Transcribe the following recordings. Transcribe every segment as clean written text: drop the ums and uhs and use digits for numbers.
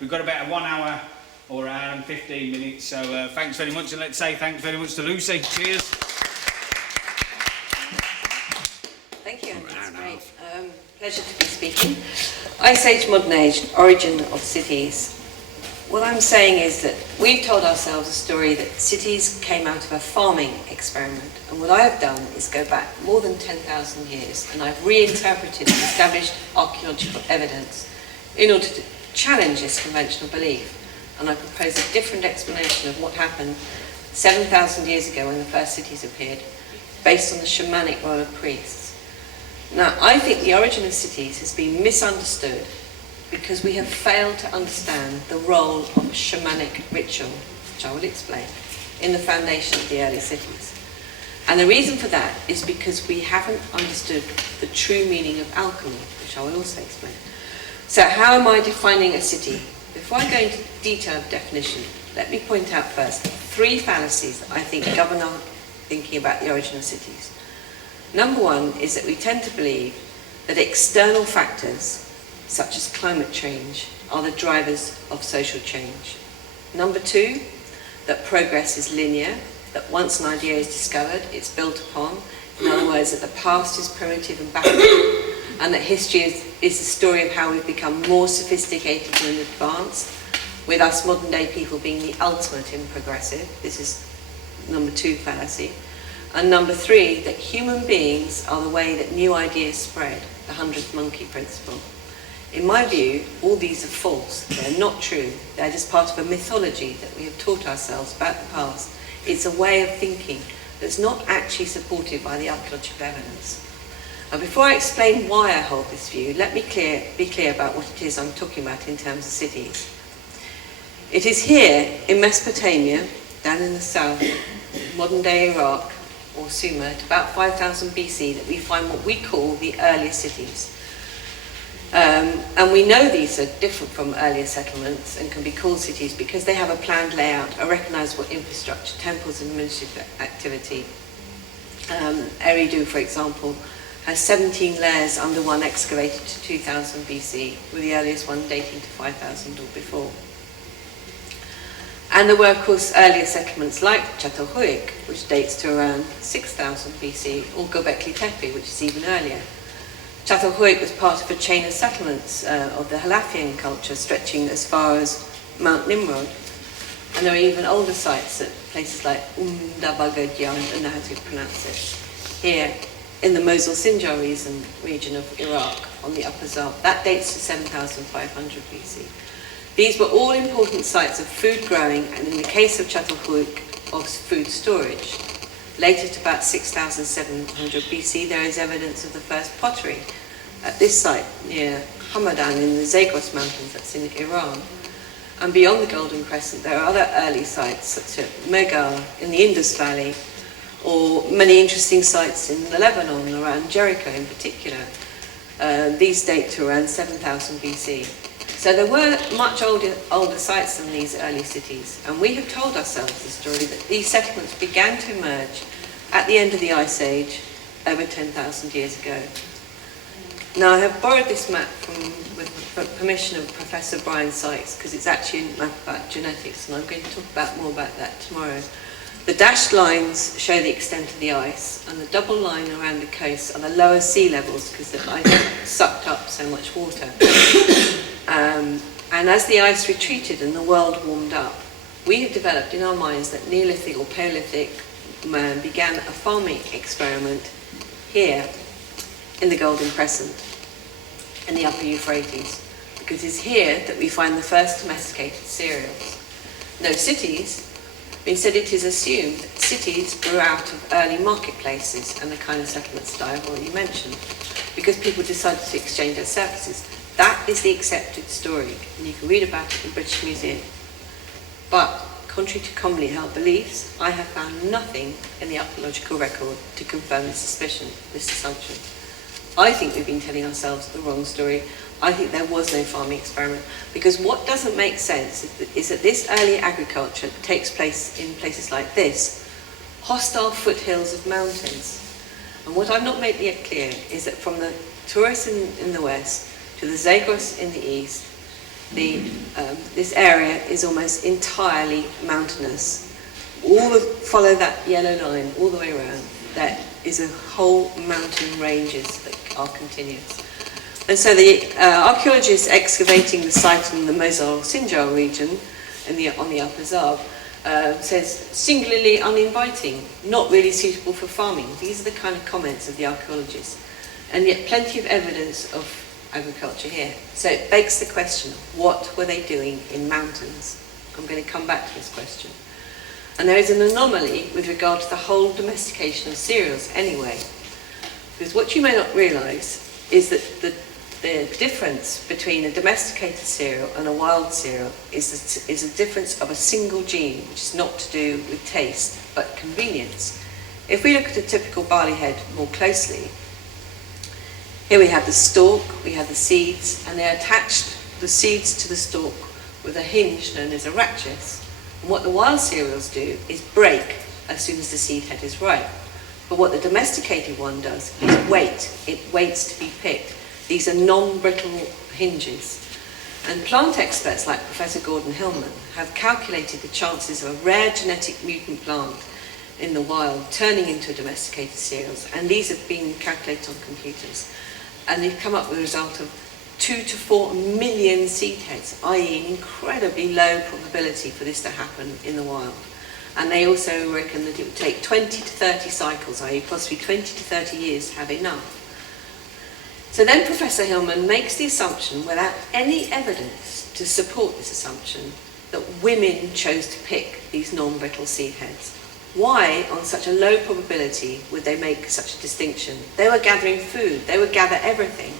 we've got about 1 hour or hour and 15 minutes, so thanks very much, and let's say thanks very much to Lucy. Cheers. Thank you, that's great. Pleasure to be speaking. Ice Age, Modern Age, Origin of Cities. What I'm saying is that we've told ourselves a story that cities came out of a farming experiment, and what I have done is go back more than 10,000 years, and I've reinterpreted established archaeological evidence in order to challenge this conventional belief. And I propose a different explanation of what happened 7,000 years ago when the first cities appeared, based on the shamanic role of priests. Now, I think the origin of cities has been misunderstood because we have failed to understand the role of shamanic ritual, which I will explain, in the foundation of the early cities. And the reason for that is because we haven't understood the true meaning of alchemy, which I will also explain. So how am I defining a city? Before I go into detailed definition, let me point out first 3 fallacies that I think govern our thinking about the origin of cities. Number 1 is that we tend to believe that external factors, such as climate change, are the drivers of social change. Number 2, that progress is linear, that once an idea is discovered, it's built upon. In other words, that the past is primitive and backward, and that history is the story of how we've become more sophisticated and advanced, with us modern day people being the ultimate in progressive. This is number 2 fallacy. And number 3, that human beings are the way that new ideas spread, the 100th monkey principle. In my view, all these are false. They're not true. They're just part of a mythology that we have taught ourselves about the past. It's a way of thinking that's not actually supported by the archaeological evidence. Now, before I explain why I hold this view, let me be clear about what it is I'm talking about in terms of cities. It is here in Mesopotamia, down in the south, modern-day Iraq, or Sumer, at about 5000 BC, that we find what we call the earliest cities. And we know these are different from earlier settlements and can be called cities because they have a planned layout, a recognisable infrastructure, temples and administrative activity. Eridu, for example, has 17 layers under one excavated to 2000 BC, with the earliest one dating to 5000 or before. And there were, of course, earlier settlements like Çatalhöyük, which dates to around 6000 BC, or Göbekli Tepe, which is even earlier. Çatalhöyük was part of a chain of settlements of the Halafian culture stretching as far as Mount Nimrod. And there are even older sites at places like Undabagad, I don't know how to pronounce it, here in the Mosul-Sinjar region of Iraq on the Upper Zab. That dates to 7500 BC. These were all important sites of food growing, and in the case of Çatalhöyük, of food storage. Later, to about 6700 BC, there is evidence of the first pottery at this site near Hamadan in the Zagros Mountains, that's in Iran. And beyond the Golden Crescent, there are other early sites, such as Megal in the Indus Valley, or many interesting sites in the Lebanon, around Jericho in particular. These date to around 7000 BC. So there were much older sites than these early cities, and we have told ourselves the story that these settlements began to emerge at the end of the Ice Age, over 10,000 years ago. Now, I have borrowed this map with permission of Professor Brian Sykes, because it's actually a map about genetics, and I'm going to talk more about that tomorrow. The dashed lines show the extent of the ice, and the double line around the coast are the lower sea levels, because the ice sucked up so much water. And as the ice retreated and the world warmed up, we have developed in our minds that Neolithic or Paleolithic man began a farming experiment here in the Golden Crescent, in the upper Euphrates, because it's here that we find the first domesticated cereals. No cities. Instead, it is assumed that cities grew out of early marketplaces and the kind of settlements that I've already mentioned, because people decided to exchange their services. That is the accepted story, and you can read about it in the British Museum. But, contrary to commonly held beliefs, I have found nothing in the archaeological record to confirm this suspicion, this assumption. I think we've been telling ourselves the wrong story. I think there was no farming experiment, because what doesn't make sense is that this early agriculture takes place in places like this, hostile foothills of mountains. And what I've not made yet clear is that from the Taurus in the west to the Zagros in the east, this area is almost entirely mountainous. Follow that yellow line all the way around. There is a whole mountain ranges that are continuous. And so the archaeologists excavating the site in the Mosul-Sinjar region on the Upper Zab says, singularly uninviting, not really suitable for farming. These are the kind of comments of the archaeologists. And yet plenty of evidence of agriculture here. So it begs the question, what were they doing in mountains? I'm going to come back to this question. And there is an anomaly with regard to the whole domestication of cereals anyway. Because what you may not realise is that the difference between a domesticated cereal and a wild cereal is a difference of a single gene, which is not to do with taste, but convenience. If we look at a typical barley head more closely, here we have the stalk, we have the seeds, and they attached the seeds to the stalk with a hinge known as a rachis. And what the wild cereals do is break as soon as the seed head is ripe. But what the domesticated one does is wait. It waits to be picked. These are non-brittle hinges. And plant experts like Professor Gordon Hillman have calculated the chances of a rare genetic mutant plant in the wild turning into domesticated cereals. And these have been calculated on computers. And they've come up with a result of 2 to 4 million seed heads, i.e. an incredibly low probability for this to happen in the wild. And they also reckon that it would take 20 to 30 cycles, i.e. possibly 20 to 30 years to have enough. So then Professor Hillman makes the assumption, without any evidence to support this assumption, that women chose to pick these non-brittle seed heads. Why, on such a low probability, would they make such a distinction? They were gathering food, they would gather everything.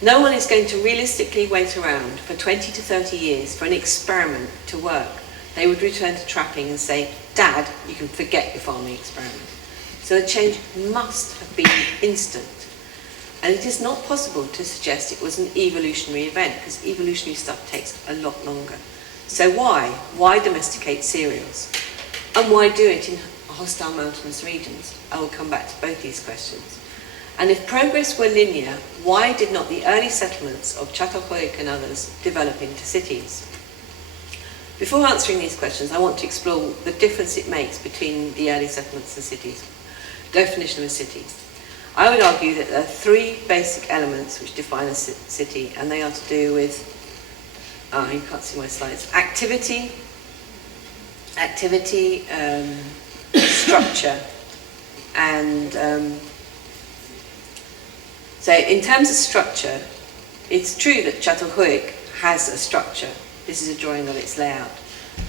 No one is going to realistically wait around for 20 to 30 years for an experiment to work. They would return to trapping and say, Dad, you can forget your farming experiment. So the change must have been instant. And it is not possible to suggest it was an evolutionary event, because evolutionary stuff takes a lot longer. So why? Why domesticate cereals? And why do it in hostile mountainous regions? I will come back to both these questions. And if progress were linear, why did not the early settlements of Çatalhöyük and others develop into cities? Before answering these questions, I want to explore the difference it makes between the early settlements and cities. Definition of a city. I would argue that there are 3 basic elements which define a city, and they are to do with, you can't see my slides, activity, structure, and so in terms of structure, it's true that Çatalhöyük has a structure. This is a drawing of its layout.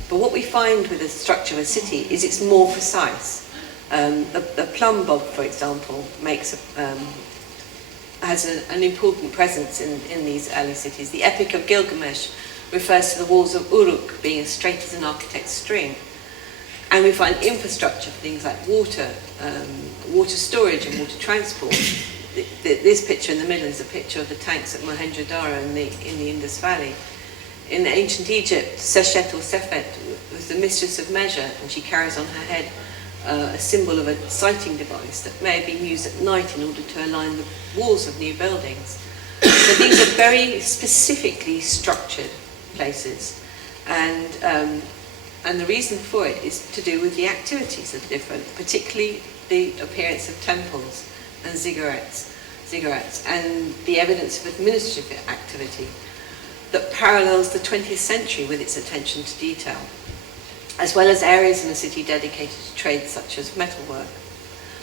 But what we find with the structure of a city is it's more precise. The plumb bob, for example, has an important presence in these early cities. The Epic of Gilgamesh refers to the walls of Uruk being as straight as an architect's string. And we find infrastructure for things like water, water storage and water transport. This picture in the middle is a picture of the tanks at Mohenjo-Daro in the Indus Valley. In ancient Egypt, Sechet or Sefet was the mistress of measure, and she carries on her head a symbol of a sighting device that may have been used at night in order to align the walls of new buildings. So these are very specifically structured places, and the reason for it is to do with the activities that are different, particularly the appearance of temples and ziggurats, and the evidence of administrative activity that parallels the 20th century with its attention to detail, as well as areas in the city dedicated to trades such as metalwork.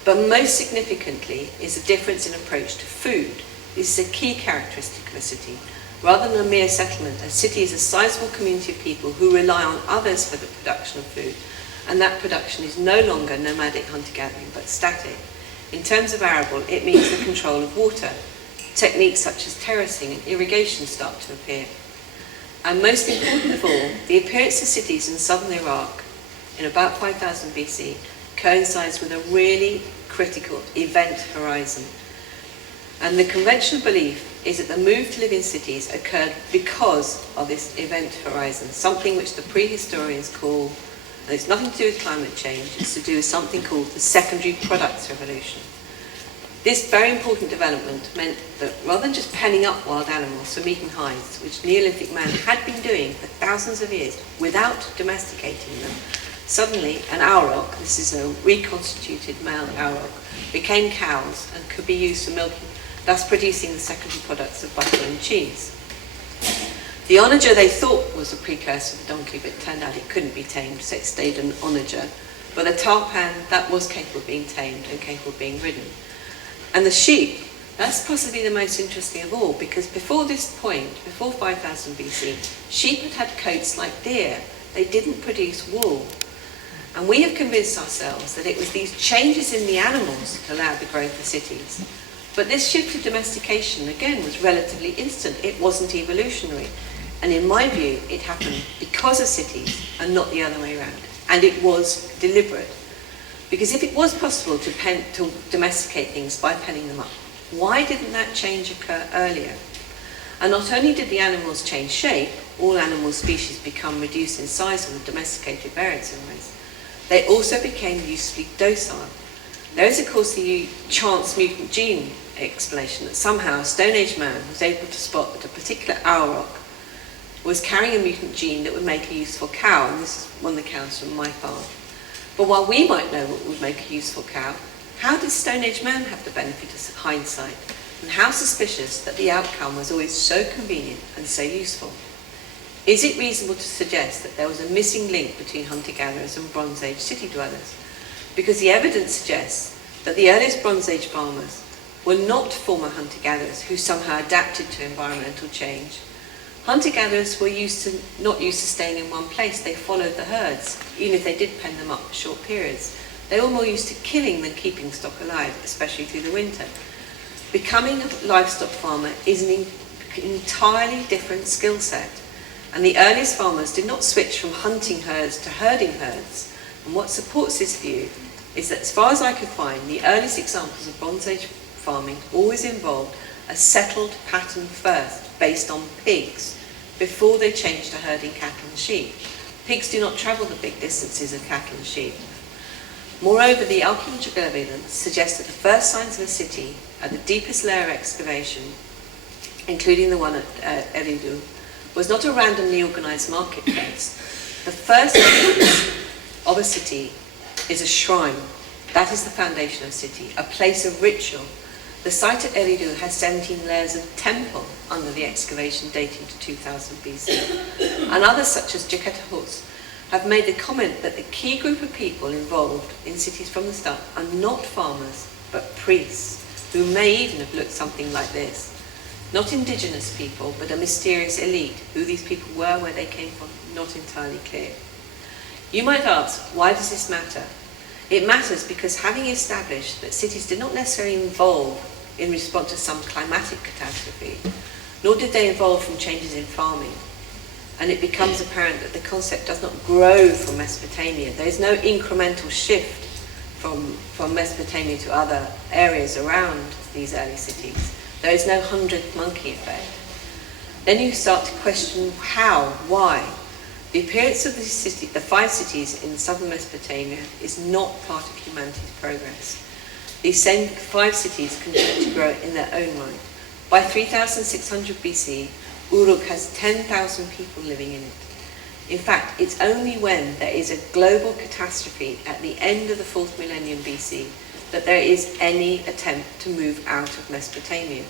But most significantly is a difference in approach to food. This is a key characteristic of a city. Rather than a mere settlement, a city is a sizable community of people who rely on others for the production of food, and that production is no longer nomadic hunter-gathering, but static. In terms of arable, it means the control of water. Techniques such as terracing and irrigation start to appear. And most important of all, the appearance of cities in southern Iraq in about 5000 BC coincides with a really critical event horizon. And the conventional belief is that the move to live in cities occurred because of this event horizon, something which the prehistorians call, and it's nothing to do with climate change, it's to do with something called the secondary products revolution. This very important development meant that rather than just penning up wild animals for meat and hides, which Neolithic man had been doing for thousands of years without domesticating them, suddenly an auroch, this is a reconstituted male auroch, became cows and could be used for milking, thus producing the secondary products of butter and cheese. The onager they thought was a precursor of the donkey, but it turned out it couldn't be tamed, so it stayed an onager. But the tarpan, that was capable of being tamed and capable of being ridden. And the sheep, that's possibly the most interesting of all, because before this point, before 5000 BC, sheep had coats like deer. They didn't produce wool. And we have convinced ourselves that it was these changes in the animals that allowed the growth of cities. But this shift to domestication, again, was relatively instant. It wasn't evolutionary. And in my view, it happened because of cities and not the other way around. And it was deliberate. Because if it was possible to domesticate things by penning them up, why didn't that change occur earlier? And not only did the animals change shape, all animal species become reduced in size when the domesticated variants arise, they also became usefully docile. There is, of course, the chance mutant gene explanation that somehow a Stone Age man was able to spot that a particular auroch was carrying a mutant gene that would make a useful cow, and this is one of the cows from my farm. But while we might know what would make a useful cow, how did Stone Age man have the benefit of hindsight? And how suspicious that the outcome was always so convenient and so useful? Is it reasonable to suggest that there was a missing link between hunter-gatherers and Bronze Age city dwellers? Because the evidence suggests that the earliest Bronze Age farmers were not former hunter-gatherers who somehow adapted to environmental change. Hunter-gatherers were not used to staying in one place. They followed the herds, even if they did pen them up for short periods. They were more used to killing than keeping stock alive, especially through the winter. Becoming a livestock farmer is an entirely different skill set. And the earliest farmers did not switch from hunting herds to herding herds. And what supports this view is that, as far as I could find, the earliest examples of Bronze Age farming always involved a settled pattern first, based on pigs, before they changed to herding cattle and sheep. Pigs do not travel the big distances of cattle and sheep. Moreover, the archaeological evidence suggests that the first signs of a city at the deepest layer of excavation, including the one at Eridu, was not a randomly organised marketplace. The first evidence of a city is a shrine. That is the foundation of a city, a place of ritual. The site at Eridu has 17 layers of temple under the excavation dating to 2000 BC. And others, such as Jaketahus, have made the comment that the key group of people involved in cities from the start are not farmers, but priests, who may even have looked something like this. Not indigenous people, but a mysterious elite. Who these people were, where they came from, not entirely clear. You might ask, why does this matter? It matters because, having established that cities did not necessarily evolve in response to some climatic catastrophe, nor did they evolve from changes in farming, and it becomes apparent that the concept does not grow from Mesopotamia. There is no incremental shift from Mesopotamia to other areas around these early cities. There is no 100th monkey effect. Then you start to question how, why. The appearance of the 5 cities in southern Mesopotamia is not part of humanity's progress. These same 5 cities continue to grow in their own right. By 3600 BC, Uruk has 10,000 people living in it. In fact, it's only when there is a global catastrophe at the end of the 4th millennium BC that there is any attempt to move out of Mesopotamia.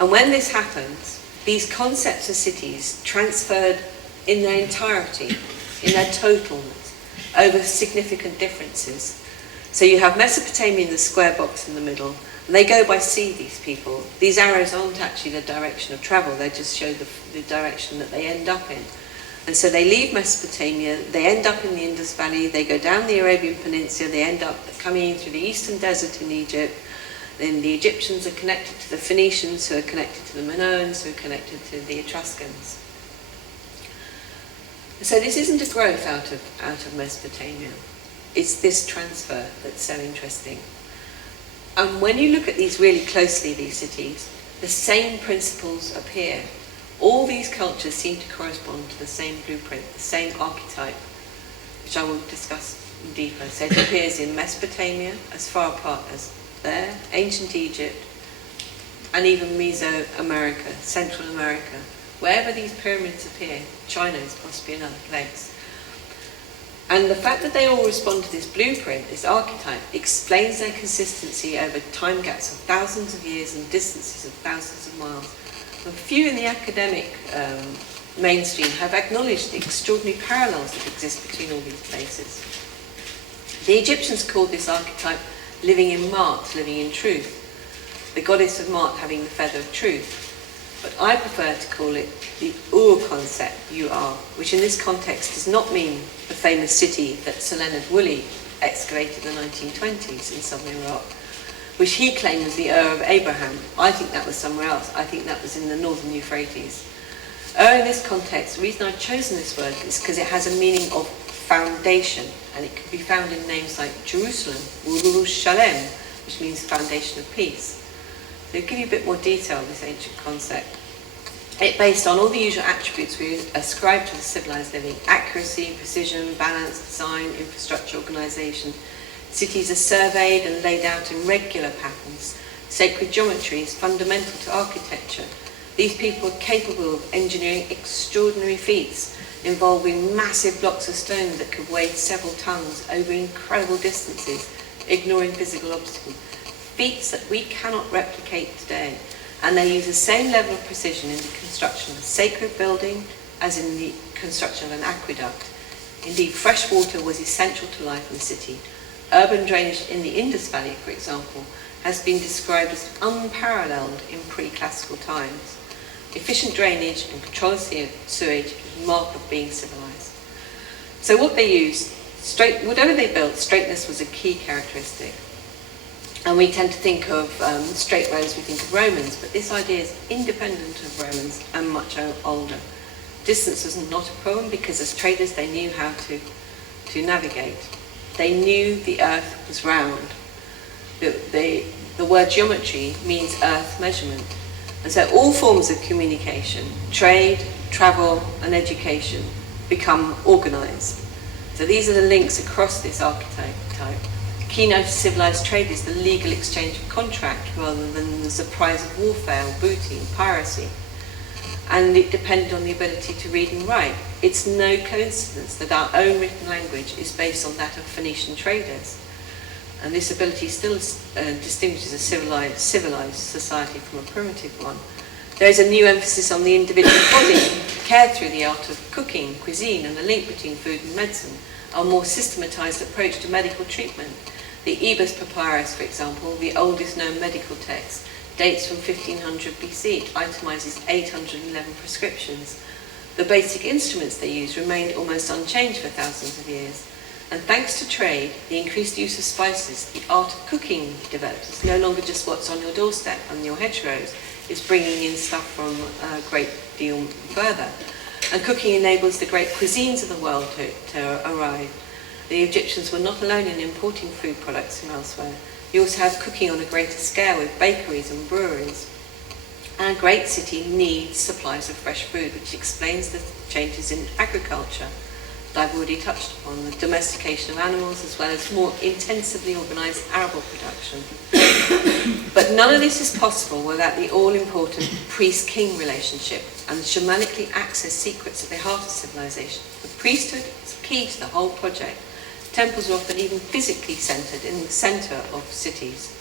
And when this happens, these concepts of cities transferred in their entirety, in their totalness, over significant differences. So you have Mesopotamia in the square box in the middle, and they go by sea, these people. These arrows aren't actually the direction of travel, they just show the direction that they end up in. And so they leave Mesopotamia, they end up in the Indus Valley, they go down the Arabian Peninsula, they end up coming in through the eastern desert in Egypt. Then the Egyptians are connected to the Phoenicians, who are connected to the Minoans, who are connected to the Etruscans. So this isn't a growth out of Mesopotamia. It's this transfer that's so interesting. And when you look at these really closely, these cities, the same principles appear. All these cultures seem to correspond to the same blueprint, the same archetype, which I will discuss deeper. So it appears in Mesopotamia, as far apart as there, ancient Egypt, and even Mesoamerica, Central America. Wherever these pyramids appear, China is possibly another place. And the fact that they all respond to this blueprint, this archetype, explains their consistency over time gaps of thousands of years and distances of thousands of miles. And few in the academic mainstream have acknowledged the extraordinary parallels that exist between all these places. The Egyptians called this archetype living in Ma'at, living in truth, the goddess of Ma'at having the feather of truth. But I prefer to call it the Ur concept, UR, which in this context does not mean the famous city that Sir Leonard Woolley excavated in the 1920s in southern Iraq, which he claimed was the Ur of Abraham. I think that was somewhere else. I think that was in the northern Euphrates. Ur in this context, the reason I've chosen this word is because it has a meaning of foundation, and it can be found in names like Jerusalem, Urushalem, which means foundation of peace. So to give you a bit more detail of this ancient concept, it's based on all the usual attributes we ascribe to the civilized living: accuracy, precision, balance, design, infrastructure, organization. Cities are surveyed and laid out in regular patterns. Sacred geometry is fundamental to architecture. These people are capable of engineering extraordinary feats involving massive blocks of stone that could weigh several tons over incredible distances, ignoring physical obstacles. Feats that we cannot replicate today, and they use the same level of precision in the construction of a sacred building as in the construction of an aqueduct. Indeed, fresh water was essential to life in the city. Urban drainage in the Indus Valley, for example, has been described as unparalleled in pre-classical times. Efficient drainage and control of sewage is a mark of being civilized. So what they used, whatever they built, straightness was a key characteristic. And we tend to think of straight roads, we think of Romans, but this idea is independent of Romans and much older. Distance was not a problem because as traders they knew how to navigate. They knew the earth was round. The word geometry means earth measurement. And so all forms of communication, trade, travel, and education become organized. So these are the links across this archetype. Keynote of civilized trade is the legal exchange of contract rather than the surprise of warfare or booty and piracy. And it depended on the ability to read and write. It's no coincidence that our own written language is based on that of Phoenician traders. And this ability still distinguishes a civilized society from a primitive one. There is a new emphasis on the individual body, cared through the art of cooking, cuisine, and the link between food and medicine, a more systematized approach to medical treatment. The Ebers Papyrus, for example, the oldest known medical text, dates from 1500 BC. It itemizes 811 prescriptions. The basic instruments they used remained almost unchanged for thousands of years. And thanks to trade, the increased use of spices, the art of cooking developed. It's no longer just what's on your doorstep and your hedgerows. It's bringing in stuff from a great deal further. And cooking enables the great cuisines of the world to arrive. The Egyptians were not alone in importing food products from elsewhere. You also have cooking on a greater scale with bakeries and breweries. And a great city needs supplies of fresh food, which explains the changes in agriculture that I've already touched upon, the domestication of animals as well as more intensively organised arable production. But none of this is possible without the all-important priest-king relationship and the shamanically accessed secrets at the heart of civilization. The priesthood is key to the whole project. Temples are often even physically centred in the centre of cities.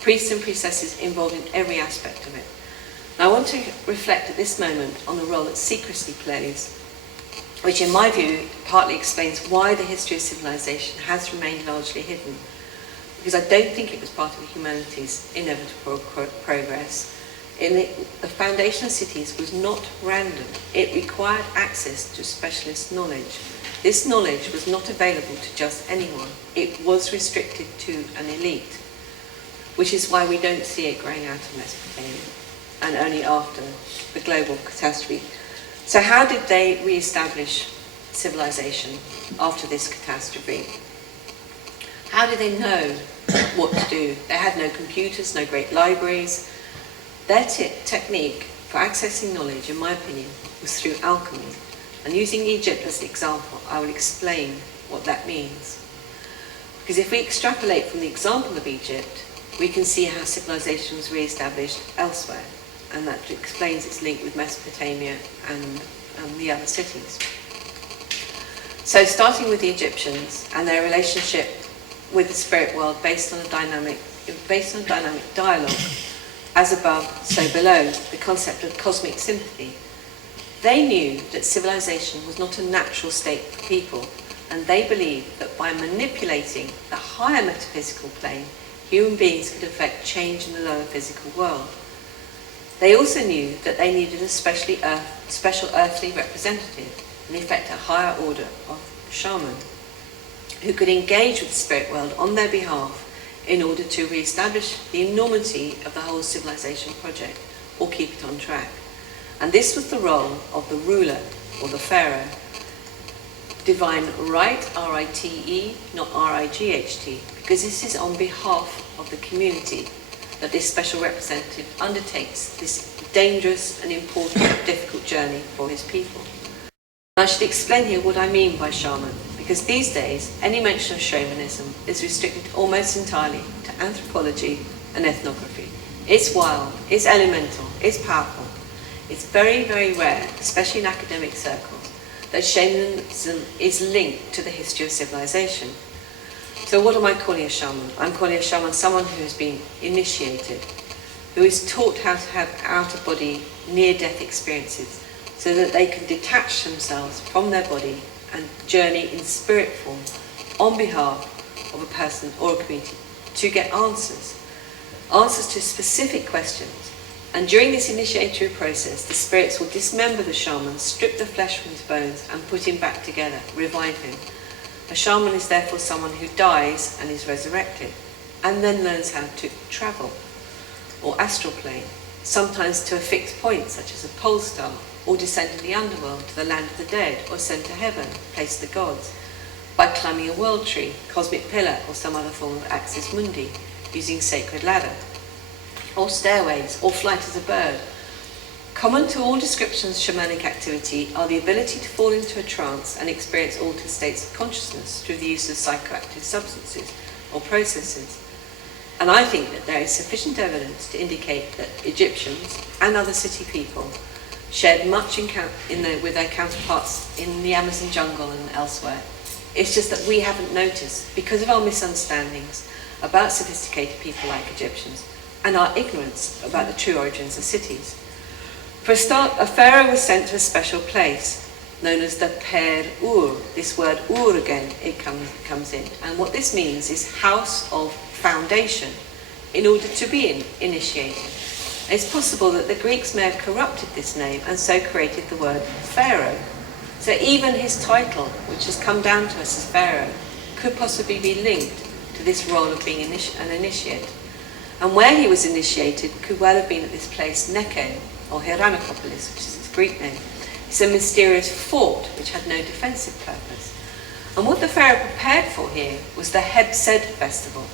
Priests and priestesses involved in every aspect of it. Now, I want to reflect at this moment on the role that secrecy plays, which in my view partly explains why the history of civilization has remained largely hidden. Because I don't think it was part of humanity's inevitable progress. The foundation of cities was not random. It required access to specialist knowledge. This knowledge was not available to just anyone. It was restricted to an elite, which is why we don't see it growing out of Mesopotamia, and only after the global catastrophe. So how did they re-establish civilization after this catastrophe? How did they know what to do? They had no computers, no great libraries. Their technique for accessing knowledge, in my opinion, was through alchemy. And using Egypt as an example, I will explain what that means. Because if we extrapolate from the example of Egypt, we can see how civilization was re-established elsewhere, and that explains its link with Mesopotamia and the other cities. So starting with the Egyptians and their relationship with the spirit world based on a dynamic dialogue, as above, so below, the concept of cosmic sympathy. They knew that civilization was not a natural state for people, and they believed that by manipulating the higher metaphysical plane, human beings could effect change in the lower physical world. They also knew that they needed a special earthly representative, in effect a higher order of shaman, who could engage with the spirit world on their behalf in order to re-establish the enormity of the whole civilization project, or keep it on track. And this was the role of the ruler, or the pharaoh. Divine right, R-I-T-E, not R-I-G-H-T, because this is on behalf of the community that this special representative undertakes this dangerous and important, difficult journey for his people. I should explain here what I mean by shaman, because these days any mention of shamanism is restricted almost entirely to anthropology and ethnography. It's wild, it's elemental, it's powerful. It's very, very rare, especially in academic circles, that shamanism is linked to the history of civilization. So what am I calling a shaman? I'm calling a shaman someone who has been initiated, who is taught how to have out-of-body, near-death experiences, so that they can detach themselves from their body and journey in spirit form on behalf of a person or a community to get answers to specific questions. And during this initiatory process, the spirits will dismember the shaman, strip the flesh from his bones, and put him back together, revive him. A shaman is therefore someone who dies and is resurrected, and then learns how to travel, or astral plane, sometimes to a fixed point, such as a pole star, or descend to the underworld, to the land of the dead, or ascend to heaven, place of the gods, by climbing a world tree, cosmic pillar, or some other form of axis mundi, using sacred ladder, or stairways, or flight as a bird. Common to all descriptions of shamanic activity are the ability to fall into a trance and experience altered states of consciousness through the use of psychoactive substances or processes. And I think that there is sufficient evidence to indicate that Egyptians and other city people shared much with their counterparts in the Amazon jungle and elsewhere. It's just that we haven't noticed because of our misunderstandings about sophisticated people like Egyptians and our ignorance about the true origins of cities. For a start, a pharaoh was sent to a special place known as the Per-Ur. This word Ur again, it comes in. And what this means is house of foundation, in order to be initiated. It's possible that the Greeks may have corrupted this name and so created the word pharaoh. So even his title, which has come down to us as pharaoh, could possibly be linked to this role of being an initiate. And where he was initiated could well have been at this place, Neke, or Hierapolis, which is its Greek name. It's a mysterious fort which had no defensive purpose. And what the pharaoh prepared for here was the Nub-t festival,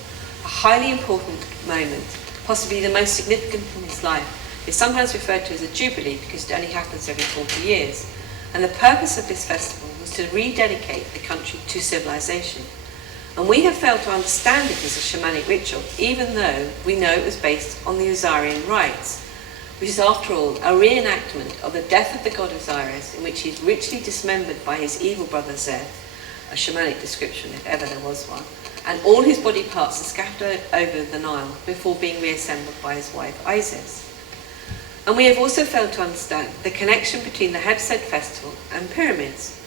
a highly important moment, possibly the most significant in his life. It's sometimes referred to as a jubilee because it only happens every 40 years. And the purpose of this festival was to rededicate the country to civilization. And we have failed to understand it as a shamanic ritual, even though we know it was based on the Osirian rites, which is after all a reenactment of the death of the god Osiris, in which he is richly dismembered by his evil brother Zeth, a shamanic description if ever there was one, and all his body parts are scattered over the Nile before being reassembled by his wife Isis. And we have also failed to understand the connection between the Nub-t festival and pyramids.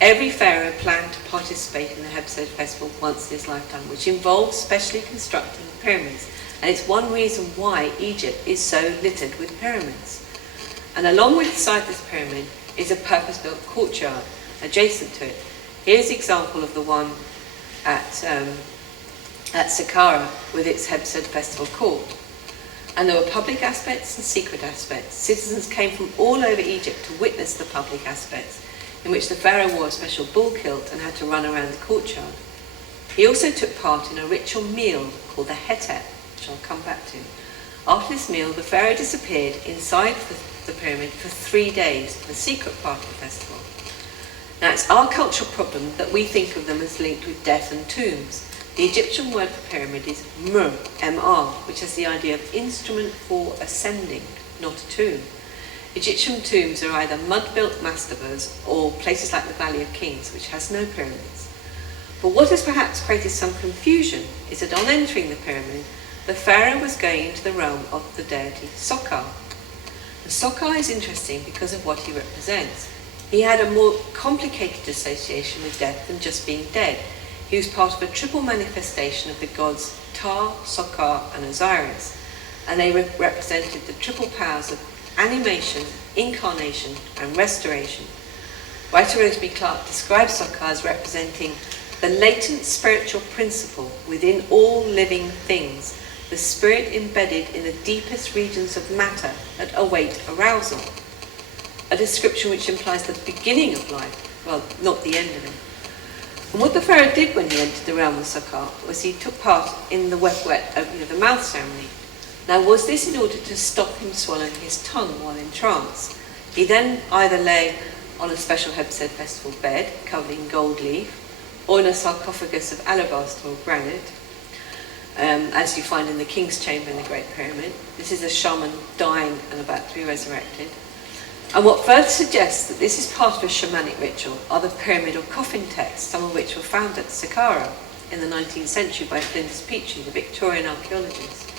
Every pharaoh planned to participate in the Nub-t festival once in his lifetime, which involves specially constructing pyramids. And it's one reason why Egypt is so littered with pyramids. And along with the side of this pyramid is a purpose-built courtyard adjacent to it. Here's an example of the one at Saqqara with its Nub-t festival court. And there were public aspects and secret aspects. Citizens came from all over Egypt to witness the public aspects, in which the pharaoh wore a special bull kilt and had to run around the courtyard. He also took part in a ritual meal called the Hetep, which I'll come back to. After this meal, the pharaoh disappeared inside the pyramid for 3 days, the secret part of the festival. Now, it's our cultural problem that we think of them as linked with death and tombs. The Egyptian word for pyramid is mr, M-R, which has the idea of instrument for ascending, not a tomb. Egyptian tombs are either mud-built mastabas or places like the Valley of Kings, which has no pyramids. But what has perhaps created some confusion is that on entering the pyramid, the pharaoh was going into the realm of the deity Sokar. And Sokar is interesting because of what he represents. He had a more complicated association with death than just being dead. He was part of a triple manifestation of the gods Ptah, Sokar and Osiris, and they represented the triple powers of animation, incarnation and restoration. Writer Rosemary Clark describes Sokar as representing the latent spiritual principle within all living things, the spirit embedded in the deepest regions of matter that await arousal. A description which implies the beginning of life, well, not the end of it. And what the pharaoh did when he entered the realm of Sokar was he took part in the wet opening of the mouth ceremony. Now, was this in order to stop him swallowing his tongue while in trance? He then either lay on a special Hebsed festival bed covered in gold leaf, or in a sarcophagus of alabaster or granite, as you find in the King's Chamber in the Great Pyramid. This is a shaman dying and about to be resurrected. And what further suggests that this is part of a shamanic ritual are the pyramid or coffin texts, some of which were found at Saqqara in the 19th century by Flinders Petrie, the Victorian archaeologist.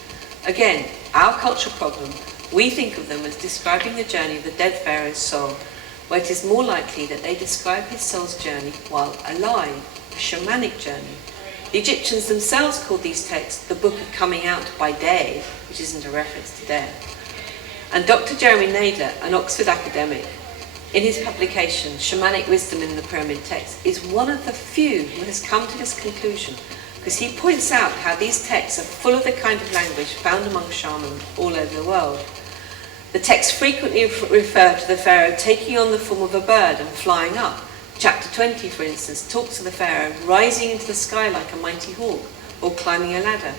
Again, our cultural problem, we think of them as describing the journey of the dead pharaoh's soul, where it is more likely that they describe his soul's journey while alive, a shamanic journey. The Egyptians themselves called these texts the Book of Coming Out by Day, which isn't a reference to death. And Dr. Jeremy Nadler, an Oxford academic, in his publication, Shamanic Wisdom in the Pyramid Texts, is one of the few who has come to this conclusion, because he points out how these texts are full of the kind of language found among shamans all over the world. The texts frequently refer to the pharaoh taking on the form of a bird and flying up. Chapter 20, for instance, talks of the pharaoh rising into the sky like a mighty hawk, or climbing a ladder.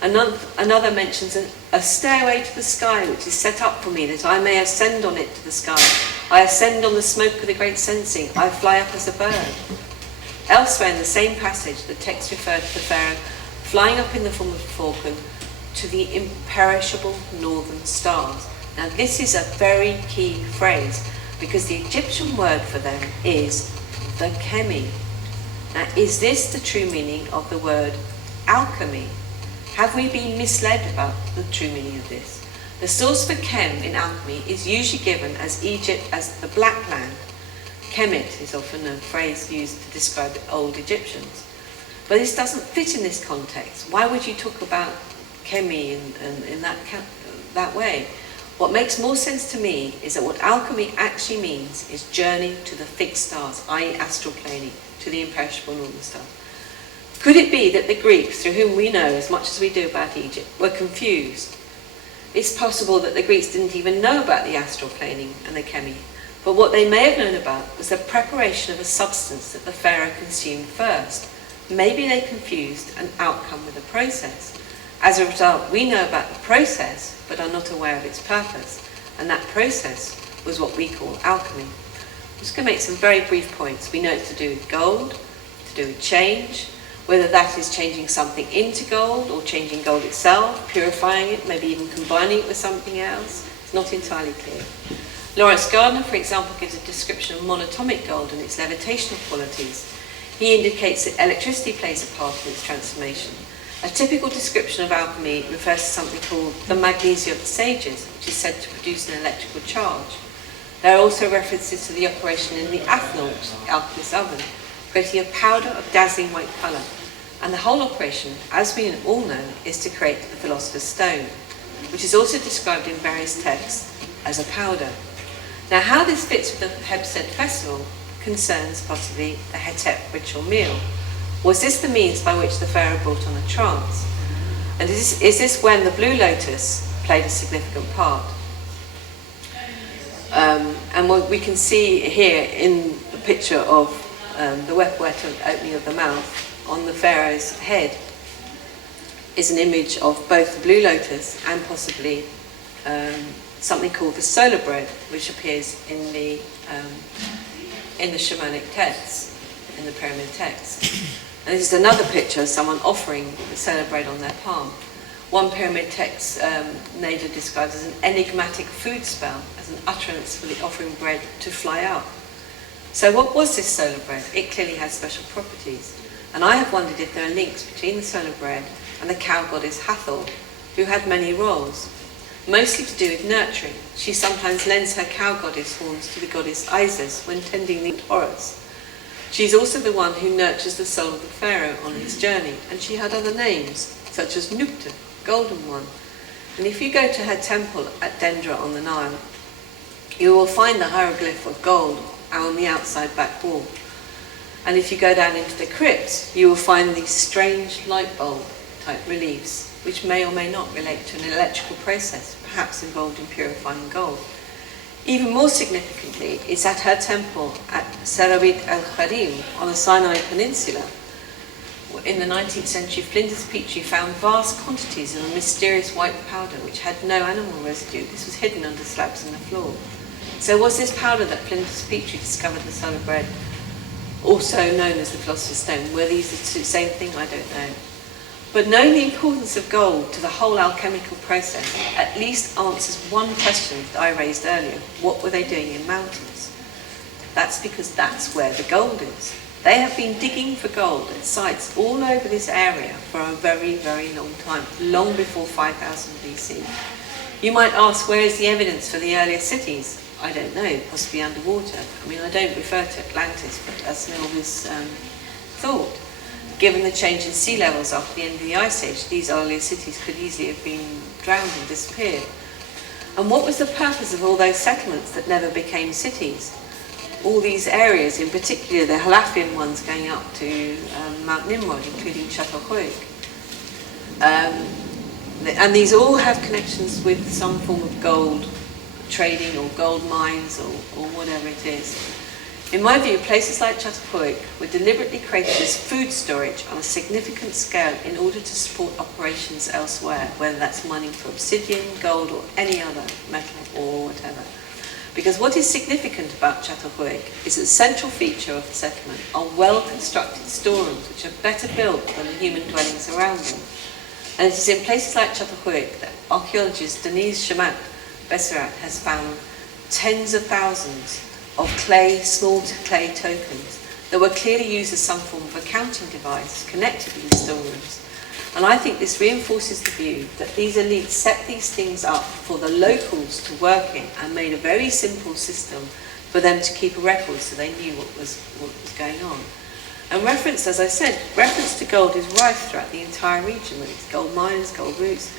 Another mentions a stairway to the sky which is set up for me that I may ascend on it to the sky. I ascend on the smoke of the great sensing. I fly up as a bird. Elsewhere in the same passage, the text referred to the pharaoh flying up in the form of a falcon to the imperishable northern stars. Now this is a very key phrase because the Egyptian word for them is the khemi. Now is this the true meaning of the word alchemy? Have we been misled about the true meaning of this? The source for chem in alchemy is usually given as Egypt as the Black Land. Kemet is often a phrase used to describe the old Egyptians. But this doesn't fit in this context. Why would you talk about khemi in that way? What makes more sense to me is that what alchemy actually means is journey to the fixed stars, i.e. astral planing, to the imperishable northern stars. Could it be that the Greeks, through whom we know as much as we do about Egypt, were confused? It's possible that the Greeks didn't even know about the astral planing and the khemi, but what they may have known about was the preparation of a substance that the pharaoh consumed first. Maybe they confused an outcome with a process. As a result, we know about the process, but are not aware of its purpose, and that process was what we call alchemy. I'm just going to make some very brief points. We know it's to do with gold, to do with change, whether that is changing something into gold or changing gold itself, purifying it, maybe even combining it with something else. It's not entirely clear. Lawrence Gardner, for example, gives a description of monatomic gold and its levitational qualities. He indicates that electricity plays a part in its transformation. A typical description of alchemy refers to something called the magnesia of the sages, which is said to produce an electrical charge. There are also references to the operation in the Hathor, the alchemist's oven, creating a powder of dazzling white colour. And the whole operation, as we all know, is to create the philosopher's stone, which is also described in various texts as a powder. Now, how this fits with the Hebsed festival concerns possibly the Hetep ritual meal. Was this the means by which the pharaoh brought on a trance? And is this when the blue lotus played a significant part? And what we can see here in the picture of the wet opening of the mouth on the pharaoh's head is an image of both the blue lotus and possibly something called the solar bread, which appears in the shamanic texts. in the pyramid text. And this is another picture of someone offering the solar bread on their palm. One pyramid text Nader describes as an enigmatic food spell, as an utterance for the offering bread to fly out. So what was this solar bread? It clearly had special properties. And I have wondered if there are links between the solar bread and the cow goddess Hathor, who had many roles, mostly to do with nurturing. She sometimes lends her cow goddess horns to the goddess Isis when tending the arose. She is also the one who nurtures the soul of the pharaoh on his journey, and she had other names, such as Nub-t, Golden One. And if you go to her temple at Dendra on the Nile, you will find the hieroglyph of gold on the outside back wall. And if you go down into the crypts, you will find these strange light bulb type reliefs, which may or may not relate to an electrical process, perhaps involved in purifying gold. Even more significantly, it's at her temple at Serabit el-Khadim on the Sinai Peninsula. In the 19th century, Flinders Petrie found vast quantities of a mysterious white powder which had no animal residue. This was hidden under slabs in the floor. So was this powder that Flinders Petrie discovered the solar bread, also known as the Philosopher's Stone? Were these the same thing? I don't know. But knowing the importance of gold to the whole alchemical process at least answers one question that I raised earlier. What were they doing in mountains? That's because that's where the gold is. They have been digging for gold at sites all over this area for a very, very long time, long before 5000 BC. You might ask, where is the evidence for the earlier cities? I don't know, possibly underwater. I mean, I don't refer to Atlantis, but that's an obvious thought. Given the change in sea levels after the end of the Ice Age, these earlier cities could easily have been drowned and disappeared. And what was the purpose of all those settlements that never became cities? All these areas, in particular the Halafian ones going up to Mount Nimrod, including Çatalhöyük. And these all have connections with some form of gold trading or gold mines or whatever it is. In my view, places like Çatalhöyük were deliberately created as food storage on a significant scale in order to support operations elsewhere, whether that's mining for obsidian, gold, or any other metal or whatever. Because what is significant about Çatalhöyük is that the central feature of the settlement are well-constructed storerooms which are better built than the human dwellings around them. And it is in places like Çatalhöyük that archaeologist Denise Chamat-Besserat has found tens of thousands of small clay tokens that were clearly used as some form of accounting device connected with these storerooms. And I think this reinforces the view that these elites set these things up for the locals to work in and made a very simple system for them to keep a record so they knew what was going on. And reference, as I said, reference to gold is rife throughout the entire region, with its gold mines, gold routes.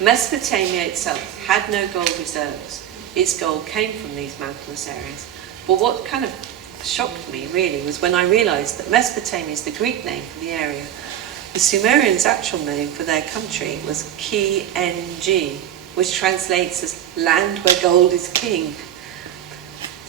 Mesopotamia itself had no gold reserves. Its gold came from these mountainous areas. But what kind of shocked me, really, was when I realised that Mesopotamia is the Greek name for the area. The Sumerians' actual name for their country was Khemi, which translates as land where gold is king.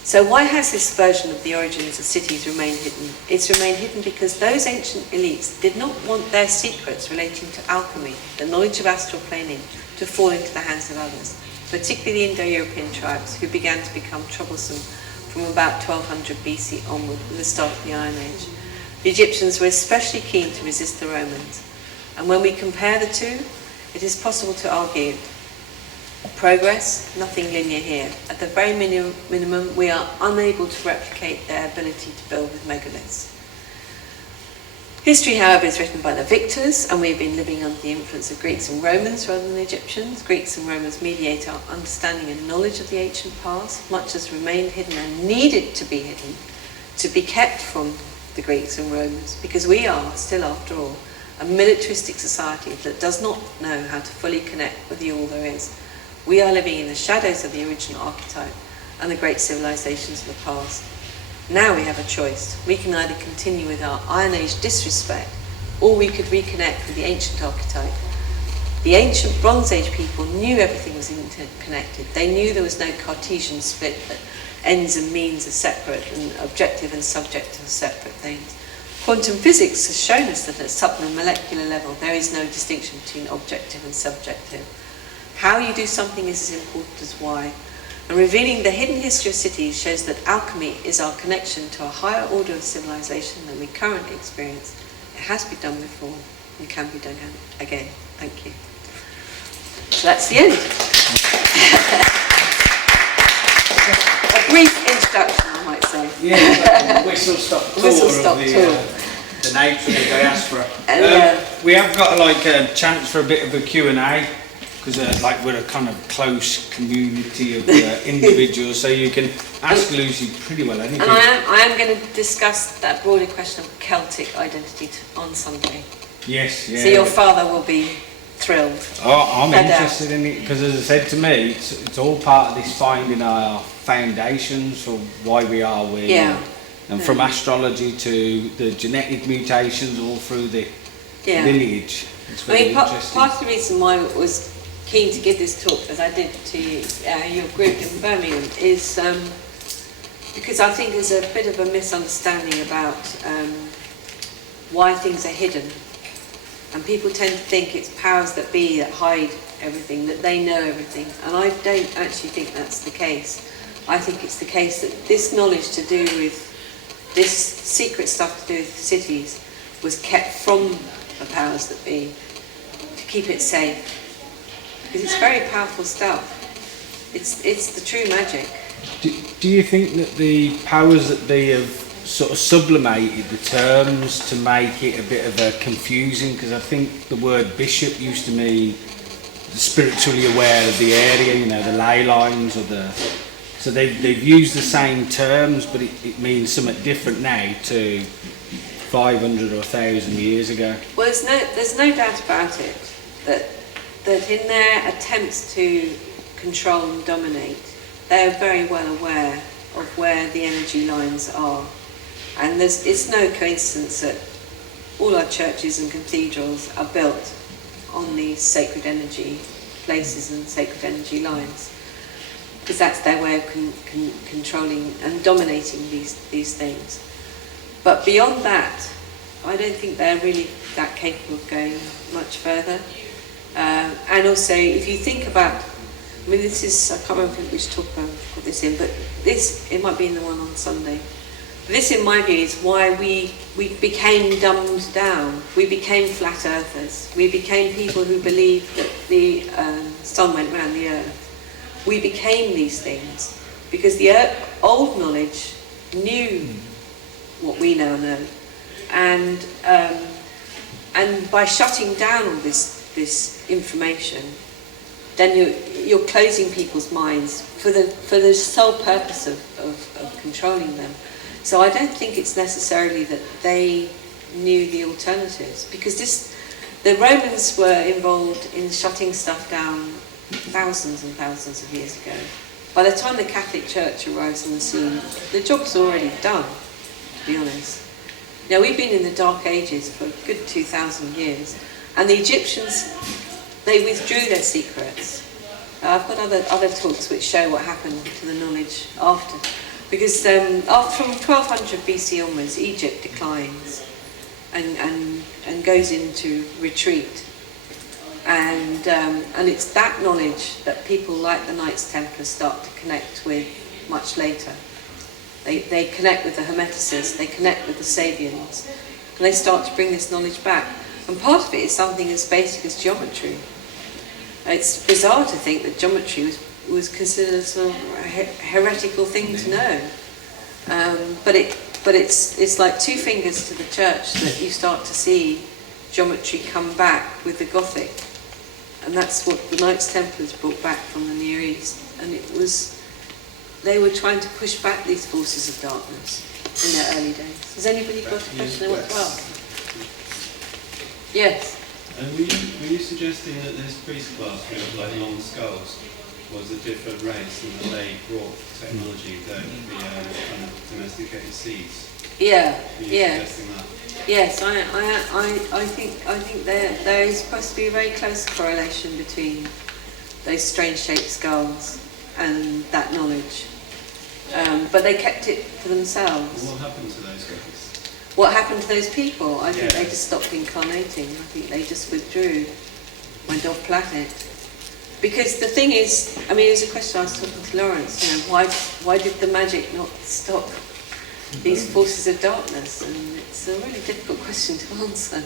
So why has this version of the origins of cities remained hidden? It's remained hidden because those ancient elites did not want their secrets relating to alchemy, the knowledge of astral planing, to fall into the hands of others, particularly the Indo-European tribes who began to become troublesome from about 1200 BC onward with the start of the Iron Age. The Egyptians were especially keen to resist the Romans. And when we compare the two, it is possible to argue progress, nothing linear here. At the very minimum, we are unable to replicate their ability to build with megaliths. History, however, is written by the victors, and we've been living under the influence of Greeks and Romans rather than Egyptians. Greeks and Romans mediate our understanding and knowledge of the ancient past. Much has remained hidden and needed to be hidden, to be kept from the Greeks and Romans, because we are still, after all, a militaristic society that does not know how to fully connect with the all there is. We are living in the shadows of the original archetype and the great civilizations of the past. Now we have a choice. We can either continue with our Iron Age disrespect, or we could reconnect with the ancient archetype. The ancient Bronze Age people knew everything was interconnected. They knew there was no Cartesian split, that ends and means are separate and objective and subjective are separate things. Quantum physics has shown us that at submolecular level there is no distinction between objective and subjective. How you do something is as important as why. And revealing the hidden history of cities shows that alchemy is our connection to a higher order of civilization than we currently experience. It has been done before and can be done again. Thank you. So that's the end. A brief introduction, I might say. Yeah, whistle-stop tour Whistle-stop of tour. the nature of the diaspora. We have got like a chance for a bit of a Q&A, because like we're a kind of close community of individuals, so you can ask Lucy pretty well anything. And I am going to discuss that broader question of Celtic identity on Sunday. Yes, yeah. So your father will be thrilled. Oh, I'm interested in it, because as I said to me, it's all part of this finding our foundations for why we are where we are. And from astrology to the genetic mutations all through the lineage. It's very interesting. Part of the reason why I was keen to give this talk, as I did to your group in Birmingham, is because I think there's a bit of a misunderstanding about why things are hidden. And people tend to think it's powers that be that hide everything, that they know everything. And I don't actually think that's the case. I think it's the case that this knowledge to do with this secret stuff to do with cities was kept from the powers that be to keep it safe. Because it's very powerful stuff. It's the true magic. Do you think that the powers that be have sort of sublimated the terms to make it a bit of a confusing? Because I think the word bishop used to mean spiritually aware of the area, you know, the ley lines or the... So they've used the same terms, but it means something different now to 500 or 1,000 years ago. Well, there's no doubt about it that in their attempts to control and dominate, they're very well aware of where the energy lines are. And it's no coincidence that all our churches and cathedrals are built on these sacred energy places and sacred energy lines, because that's their way of controlling and dominating these things. But beyond that, I don't think they're really that capable of going much further. And also, if you think about, I mean, this is, I can't remember which talk I put this in, but this, it might be in the one on Sunday. This, in my view, is why we became dumbed down. We became flat earthers. We became people who believed that the sun went round the earth. We became these things because the old knowledge knew what we now know, and by shutting down all this information, then you're closing people's minds for the sole purpose of controlling them. So I don't think it's necessarily that they knew the alternatives, because the Romans were involved in shutting stuff down thousands and thousands of years ago. By the time the Catholic Church arrives on the scene, the job's already done, to be honest. Now, we've been in the Dark Ages for a good 2,000 years, and the Egyptians, they withdrew their secrets. I've got other talks which show what happened to the knowledge after. Because from 1200 BC onwards, Egypt declines and goes into retreat. And it's that knowledge that people like the Knights Templar start to connect with much later. They connect with the Hermeticists, they connect with the Sabians, and they start to bring this knowledge back. And part of it is something as basic as geometry. It's bizarre to think that geometry was considered a sort of heretical thing to know. But it's like two fingers to the church that you start to see geometry come back with the Gothic. And that's what the Knights Templars brought back from the Near East. And they were trying to push back these forces of darkness in their early days. Has anybody got a question they want to ask? Yes. Were you suggesting that this priest class with like long skulls was a different race and that they brought technology that the kind of domesticated seeds? Yeah. Were you suggesting that? Yes, I think there is supposed to be a very close correlation between those strange shaped skulls and that knowledge. But they kept it for themselves. What happened to those guys? What happened to those people? I think they just stopped incarnating. I think they just withdrew, went off planet. Because the thing is, I mean, it was a question I was talking to Lawrence, you know, why did the magic not stop these forces of darkness? And it's a really difficult question to answer.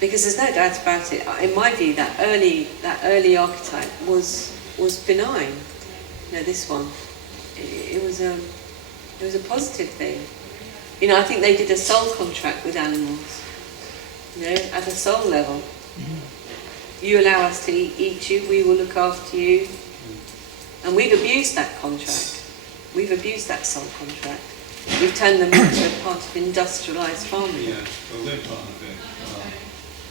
Because there's no doubt about it. In my view, that early archetype was benign. You know, this one, it was a positive thing. You know, I think they did a soul contract with animals. You know, at a soul level. Mm-hmm. You allow us to eat you, we will look after you. And we've abused that contract. We've abused that soul contract. We've turned them into a part of industrialised farming. Yeah, well, we're part of it.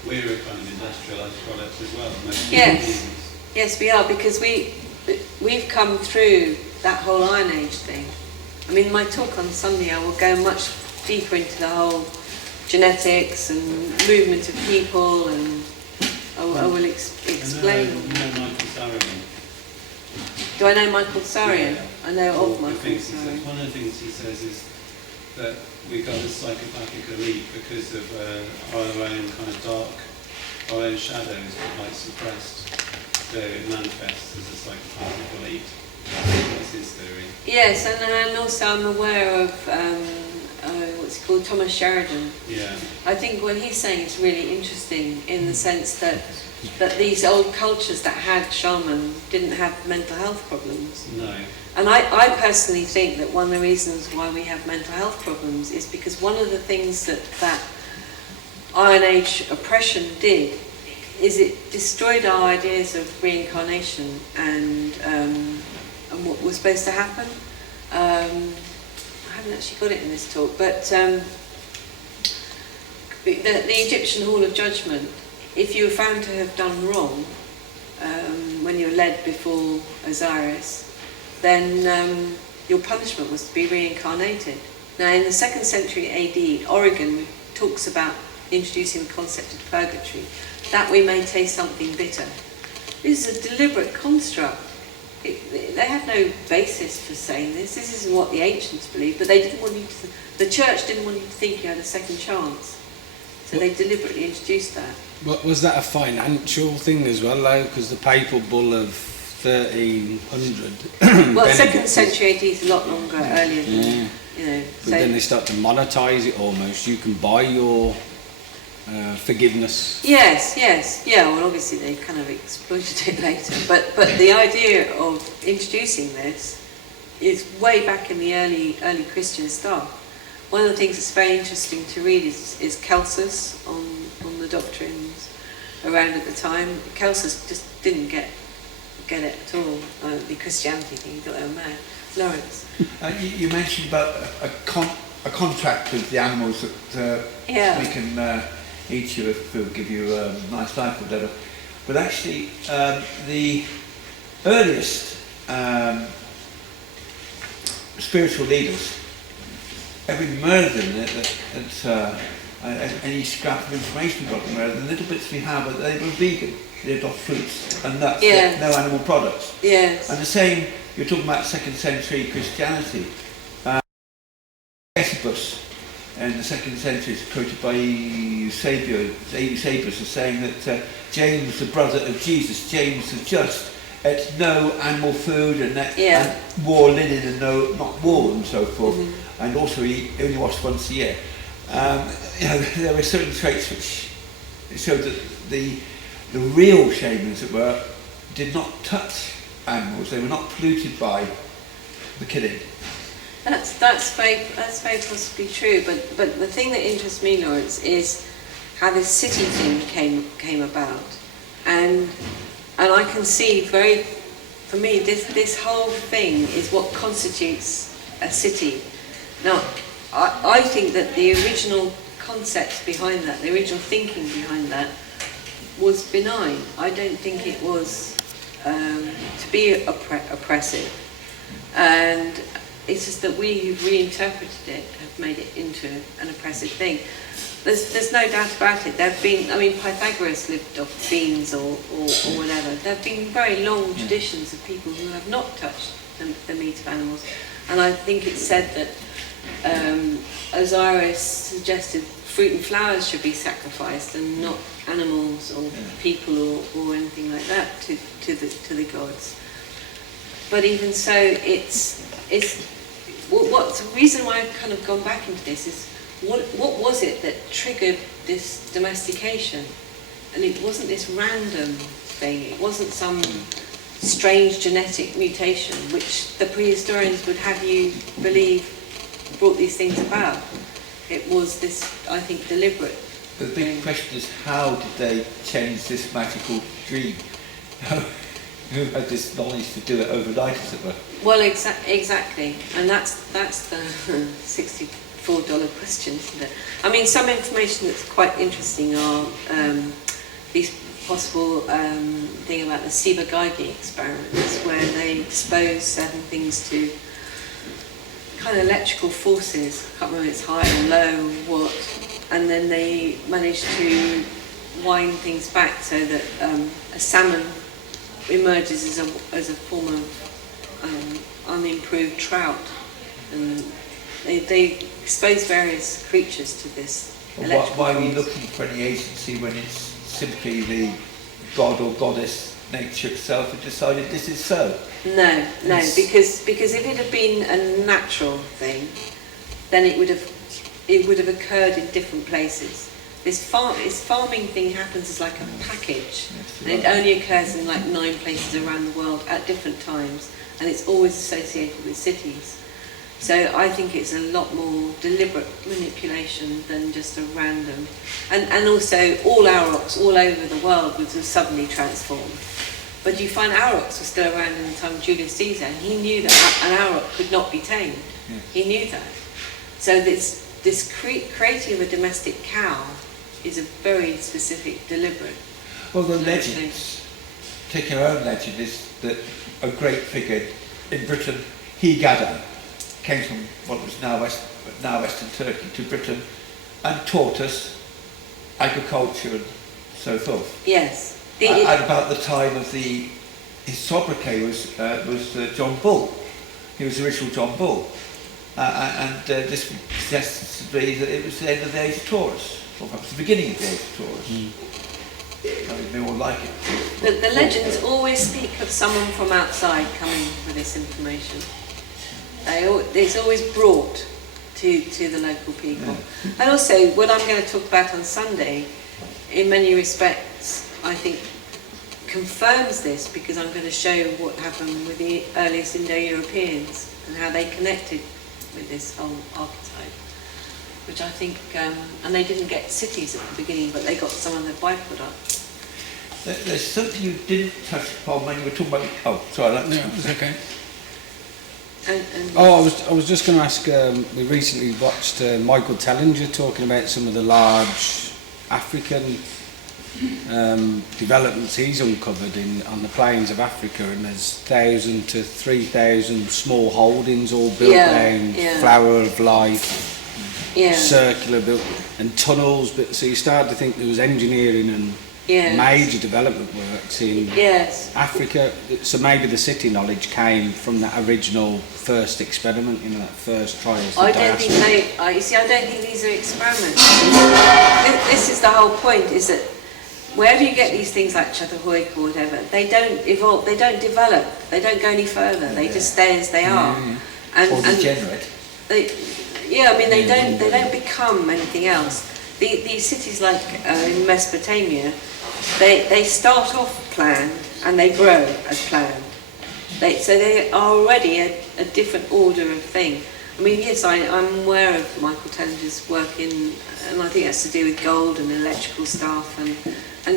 We're a kind of industrialised product as well. Yes, yes, we are, because we've come through that whole Iron Age thing. I mean, my talk on Sunday, I will go much deeper into the whole genetics and movement of people, and I will explain. Do I know Michael Sarian? Yeah. I know of Michael Sarian. One of the things he says is that we got this psychopathic elite because of our own kind of dark, our own shadows were like suppressed. So it manifests as a psychopathic elite. That's his theory. Yes, and also I'm aware of what's it called, Thomas Sheridan. Yeah. I think what he's saying is really interesting in the sense that these old cultures that had shaman didn't have mental health problems. No. And I personally think that one of the reasons why we have mental health problems is because one of the things that Iron Age oppression did is it destroyed our ideas of reincarnation and what was supposed to happen. I haven't actually got it in this talk, but the Egyptian Hall of Judgment, if you were found to have done wrong when you were led before Osiris, then your punishment was to be reincarnated. Now, in the 2nd century AD, Origen talks about introducing the concept of purgatory, that we may taste something bitter. This is a deliberate construct. They had no basis for saying this. This isn't what the ancients believed, but they didn't want you to. The church didn't want you to think you had a second chance, so they deliberately introduced that. But was that a financial thing as well, though? Because the papal bull of 1300. Well, 2nd century AD is a lot longer, earlier than, you know. But then they start to monetize it almost. You can buy your forgiveness. Yes, yeah. Well, obviously they kind of exploited it later, but the idea of introducing this is way back in the early Christian stuff. One of the things that's very interesting to read is Celsus on the doctrines around at the time. Celsus just didn't get it at all. The Christianity thing, he thought they were mad. Lawrence. You mentioned about a contract with the animals that we can eat you if we'll give you a nice life or whatever. But actually, the earliest spiritual leaders, every murder in it, any scrap of information we got from murder, the little bits we have, they were vegan. They lived off fruits and nuts, no animal products. Yes. And the same, you're talking about 2nd century Christianity. Eusebius in the 2nd century is quoted by Eusebius as saying that James, the brother of Jesus, James the Just, ate no animal food and wore linen and not wool and so forth. Mm-hmm. And also he only washed once a year. There were certain traits which showed that the real shamans that were did not touch animals. They were not polluted by the killing. That's very possibly true. But the thing that interests me, Lawrence, is how this city thing came about, and I can see for me this whole thing is what constitutes a city. Now, I think that the original concept behind that, the original thinking behind that, was benign. I don't think it was to be oppressive, and it's just that we who've reinterpreted it have made it into an oppressive thing. There's no doubt about it. There've been, Pythagoras lived off beans or whatever. There've been very long traditions of people who have not touched the meat of animals, and I think it's said that Osiris suggested fruit and flowers should be sacrificed and not animals or people or anything like that to the gods. But even so, it's what's the reason why I've kind of gone back into this is what was it that triggered this domestication? And it wasn't this random thing. It wasn't some strange genetic mutation, which the prehistorians would have you believe brought these things about. It was this, I think, deliberate. The big question is, how did they change this magical dream? Who had this knowledge to do it overnight, as it were? Well, exactly, and that's the $64 question, isn't it? I mean, some information that's quite interesting are these possible thing about the Ciba-Geigy experiments, where they expose certain things to kind of electrical forces. I can't remember if it's high or low or what, and then they managed to wind things back so that a salmon emerges as a form of unimproved trout, and they expose various creatures to this. Well, why are we looking for any agency when it's simply the god or goddess nature itself who decided this is so? No, because if it had been a natural thing, then it would have occurred in different places. This farming thing happens as like a package, and it only occurs in like 9 places around the world at different times, and it's always associated with cities. So I think it's a lot more deliberate manipulation than just a random. And also all aurochs all over the world would have suddenly transformed. But you find aurochs were still around in the time of Julius Caesar, and he knew that an auroch could not be tamed. Yes. He knew that. So this creating of a domestic cow is a very specific, deliberate. Well, the legends, take our own legend, is that a great figure in Britain, Higada, came from what was now Western Turkey to Britain and taught us agriculture and so forth. Yes. At about the time of his sobriquet was John Bull. He was the original John Bull. This suggests to be that it was the end of the age of Taurus, or perhaps the beginning of the age of Taurus. I mean, more like it. The legends always speak of someone from outside coming with this information. It's always brought to the local people. Yeah. And also, what I'm going to talk about on Sunday, in many respects, I think confirms this, because I'm going to show what happened with the earliest Indo-Europeans and how they connected with this whole archetype, which I think, and they didn't get cities at the beginning, but they got some of the byproducts. There's something you didn't touch upon when you were talking about. Oh, sorry. No, it's okay. And I was just going to ask. We recently watched Michael Tellinger talking about some of the large African developments he's uncovered on the plains of Africa, and there's 1,000 to 3,000 small holdings all built around flower of life, circular built, and tunnels. But so you start to think there was engineering and major development works in Africa. So maybe the city knowledge came from that original first experiment, that first trials. I don't think these are experiments. This is the whole point, is that wherever you get these things like Çatalhöyük or whatever, they don't evolve, they don't develop, they don't go any further, they just stay as they are. Or degenerate. They don't become anything else. These cities like in Mesopotamia, they start off planned and they grow as planned. So they are already a different order of thing. I mean, yes, I'm aware of Michael Tellinger's work and I think that's to do with gold and electrical stuff and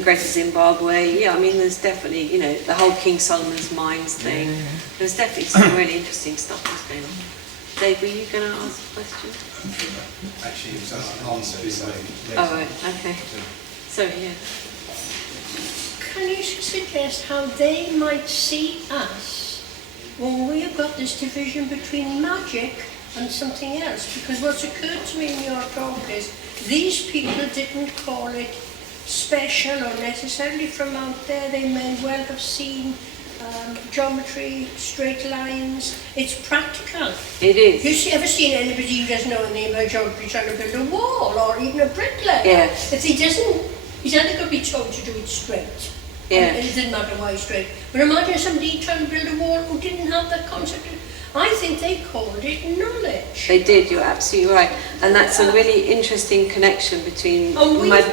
Greater Zimbabwe. Yeah, I mean, there's definitely, the whole King Solomon's Mines thing. There's definitely some really interesting stuff that's going on. Dave, were you going to ask a question? Actually, it was answered. Oh, right, okay. Sorry, yeah. Can you suggest how they might see us when we have got this division between magic and something else? Because what's occurred to me in your talk is these people didn't call it special or necessarily from out there. They may well have seen geometry, straight lines. It's practical. It is. Ever seen anybody who doesn't know anything about geometry trying to build a wall or even a bricklayer? Yes. If he doesn't, he's either going to be told to do it straight. Yeah. And it doesn't matter why straight. But imagine somebody trying to build a wall who didn't have that concept. I think they called it knowledge. They did, you're absolutely right. And that's a really interesting connection between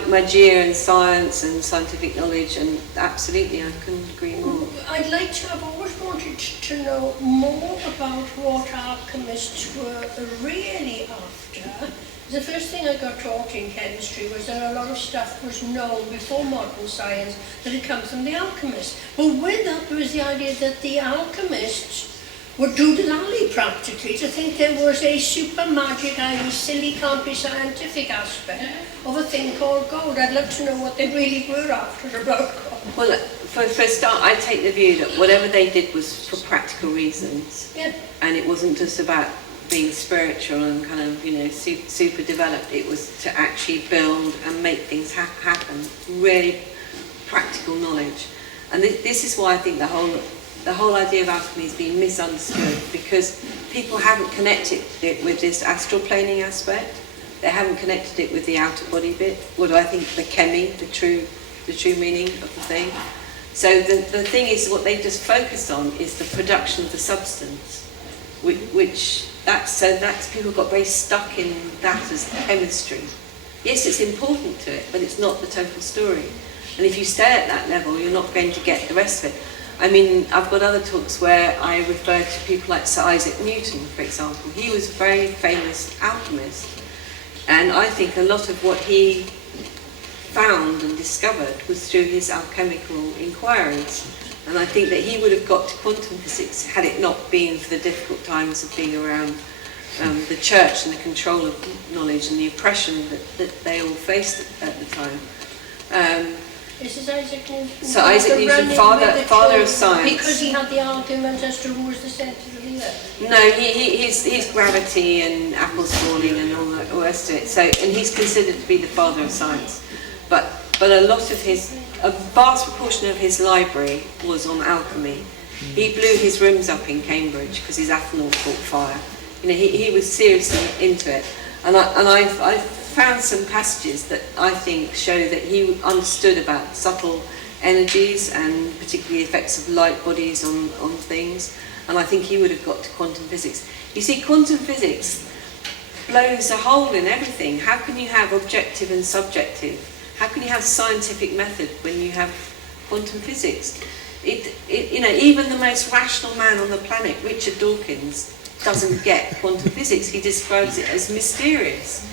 magia and science and scientific knowledge, and absolutely, I couldn't agree more. I've always wanted to know more about what alchemists were really after. The first thing I got taught in chemistry was that a lot of stuff was known before modern science, that it comes from the alchemists. But with that, there was the idea that the alchemists were doodle-alley practically, to think there was a super magic, i.e. silly, can't be scientific aspect of a thing called gold. I'd love to know what they really were after about gold. Well, for a start, I take the view that whatever they did was for practical reasons. Yeah. And it wasn't just about being spiritual and kind of, super developed. It was to actually build and make things happen. Really practical knowledge. And this is why I think the whole idea of alchemy is being misunderstood, because people haven't connected it with this astral planing aspect. They haven't connected it with the outer body bit. What do I think? The khemi, the true meaning of the thing. So the thing is, what they just focused on is the production of the substance, that's people got very stuck in that as chemistry. Yes, it's important to it, but it's not the total story. And if you stay at that level, you're not going to get the rest of it. I mean, I've got other talks where I refer to people like Sir Isaac Newton, for example. He was a very famous alchemist. And I think a lot of what he found and discovered was through his alchemical inquiries. And I think that he would have got to quantum physics had it not been for the difficult times of being around the church and the control of knowledge and the oppression that they all faced at the time. This is Isaac Newton. So Isaac Newton, father of science. Because he had the argument as to who was the centre of the earth. No, he's gravity and apples falling and all the rest of it. So, and he's considered to be the father of science. But a vast proportion of his library was on alchemy. He blew his rooms up in Cambridge because his ethanol caught fire. He was seriously into it. And I've found some passages that I think show that he understood about subtle energies and particularly effects of light bodies on things. And I think he would have got to quantum physics. You see, quantum physics blows a hole in everything. How can you have objective and subjective? How can you have scientific method when you have quantum physics? Even the most rational man on the planet, Richard Dawkins, doesn't get quantum physics. He describes it as mysterious.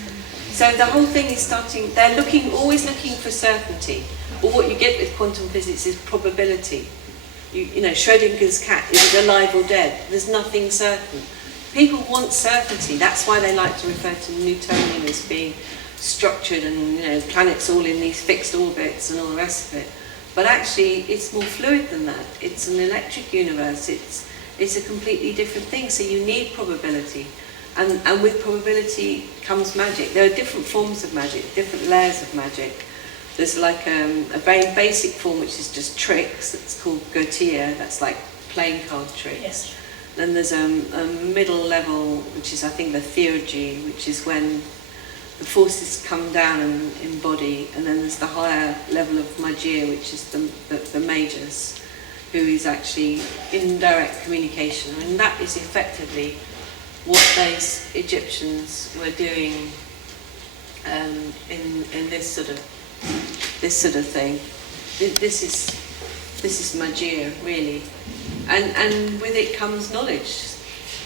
So the whole thing is they're always looking for certainty. But what you get with quantum physics is probability. Schrödinger's cat, is it alive or dead? There's nothing certain. People want certainty. That's why they like to refer to Newtonian as being structured and planets all in these fixed orbits and all the rest of it. But actually, it's more fluid than that. It's an electric universe. It's a completely different thing. So you need probability. And with probability comes magic. There are different forms of magic, different layers of magic. There's like a very basic form which is just tricks, that's called Gautier, that's like playing card tricks. Yes. Then there's a middle level, which is I think the theurgy, which is when the forces come down and embody, and then there's the higher level of magia, which is the magus, who is actually in direct communication. And that is effectively what those Egyptians were doing in this sort of thing. This is magia, really, and with it comes knowledge,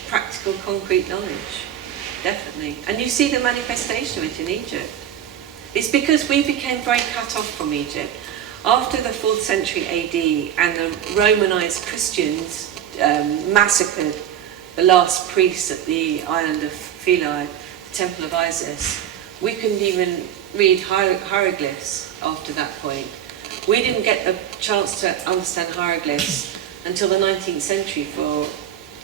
practical, concrete knowledge, definitely. And you see the manifestation of it in Egypt. It's because we became very cut off from Egypt after the 4th century AD, and the Romanized Christians massacred the last priests at the island of Philae, the Temple of Isis. We couldn't even read hieroglyphs after that point. We didn't get a chance to understand hieroglyphs until the 19th century, for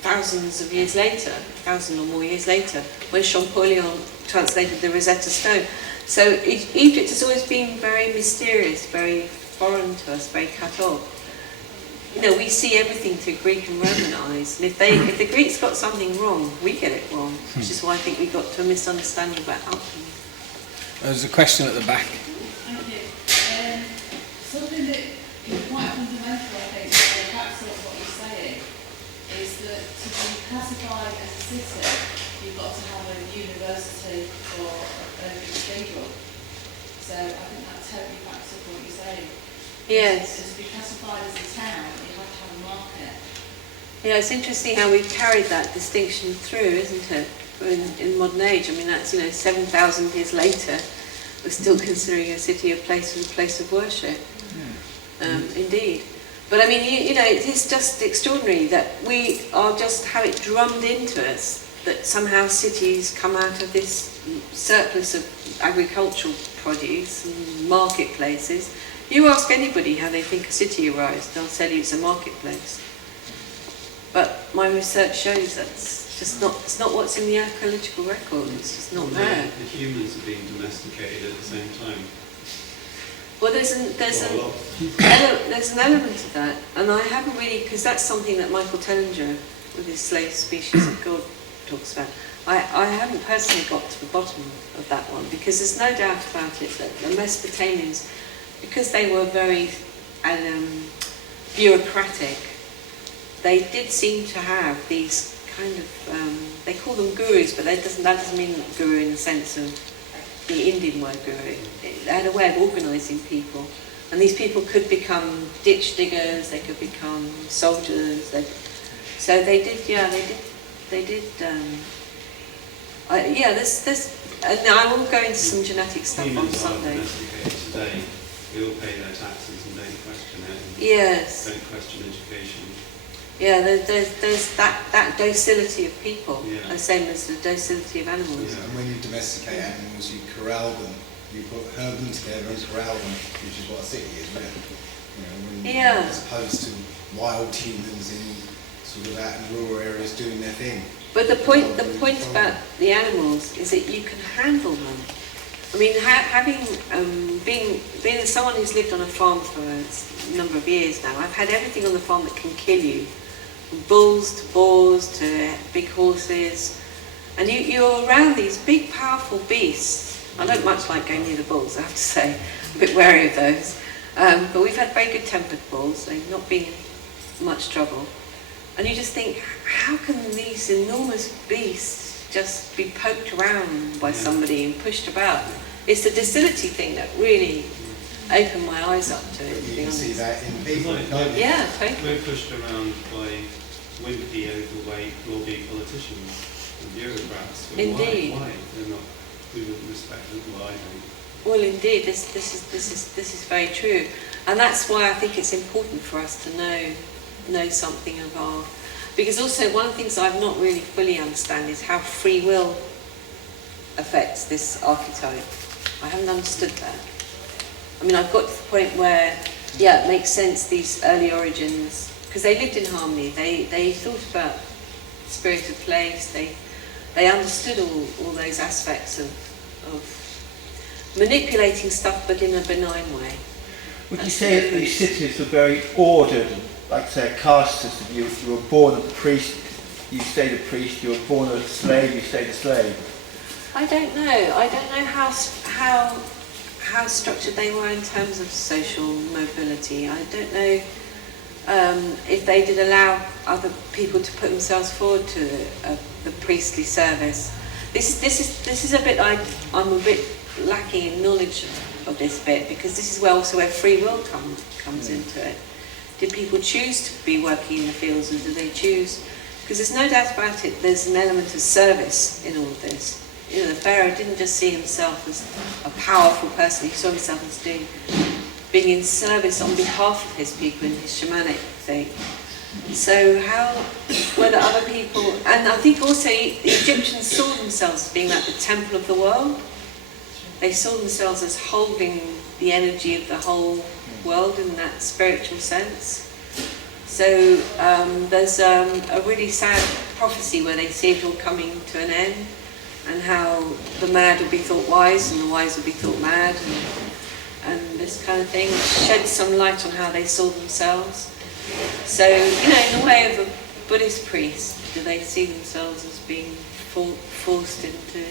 thousands of years later, 1,000 or more years later, when Champollion translated the Rosetta Stone. So Egypt has always been very mysterious, very foreign to us, very cut off. we see everything through Greek and Roman eyes. And if the Greeks got something wrong, we get it wrong, which is why I think we got to a misunderstanding about alchemy. There's a question at the back. Thank you. Something that is quite fundamental, I think, to the crux of what you're saying, is that to be classified as a city, you've got to have a university or a cathedral. So I think that totally backs up what you're saying. Yes. To be classified as a town, you have to have a market. Yeah, it's interesting how we've carried that distinction through, isn't it? In modern age, I mean, that's 7,000 years later, we're still considering a city a place of worship. Indeed, but I mean, it is just extraordinary that we are just have it drummed into us that somehow cities come out of this surplus of agricultural produce and marketplaces. You ask anybody how they think a city arose, they'll tell you it's a marketplace. But my research shows that's just not. It's not what's in the archaeological record. It's just not there. The humans are being domesticated at the same time. Well, there's an element of that, and I haven't really, because that's something that Michael Tellinger, with his slave species of God, talks about. I haven't personally got to the bottom of that one, because there's no doubt about it that the Mesopotamians, because they were very bureaucratic, they did seem to have these kind of, they call them gurus, but that doesn't mean guru in the sense of the Indian word guru. They had a way of organising people, and these people could become ditch diggers, they could become soldiers. So they did. And I will go into some genetic stuff on Humans are Sunday. domesticated today. They all pay their taxes and don't question it. Yes. Don't question education. Yeah, there's that docility of people, Yeah. the same as the docility of animals. Yeah. And when you domesticate animals, you corral them. You herd them together and corral them, which is what a city is, really. Yeah. As opposed to wild humans in sort of out in rural areas doing their thing. But the point about the animals is that you can handle them. I mean, being someone who's lived on a farm for a number of years now, I've had everything on the farm that can kill you, from bulls to boars to big horses, and you're around these big, powerful beasts. I don't much like going near the bulls, I have to say. I'm a bit wary of those. But we've had very good-tempered bulls. They've not been much trouble. And you just think, how can these enormous beasts just be poked around by somebody and pushed about? It's the docility thing that really opened my eyes up to it, to You be can honest. see that in people, Right. can't you? Yeah, totally. We're pushed around by wimpy, overweight, blobby politicians and bureaucrats. But Indeed. Why? They're not. We wouldn't respect them. Well, I don't. Well, indeed, this is very true, and that's why I think it's important for us to know something of our. Because also one of the things I've not really fully understand is how free will affects this archetype. I haven't understood that. I mean, I've got to the point where, yeah, it makes sense, these early origins, because they lived in harmony. They thought about the spirit of place. They understood all those aspects of manipulating stuff, but in a benign way. Would you say that these cities are very ordered, like say a caste system? You were born a priest, you stayed a priest. You were born a slave, you stayed a slave. I don't know. I don't know how structured they were in terms of social mobility. I don't know if they did allow other people to put themselves forward to the priestly service. This is a bit I'm a bit lacking in knowledge of this bit, because this is also where free will comes into it. Did people choose to be working in the fields, or did they choose? Because there's no doubt about it, there's an element of service in all of this. You know, the Pharaoh didn't just see himself as a powerful person, he saw himself as being in service on behalf of his people in his shamanic thing. So whether other people, and I think also the Egyptians saw themselves as being like the temple of the world. They saw themselves as holding the energy of the whole world in that spiritual sense. So there's a really sad prophecy where they see it all coming to an end, and how the mad will be thought wise and the wise will be thought mad, and this kind of thing. It sheds some light on how they saw themselves. So, you know, in the way of a Buddhist priest, do they see themselves as being forced into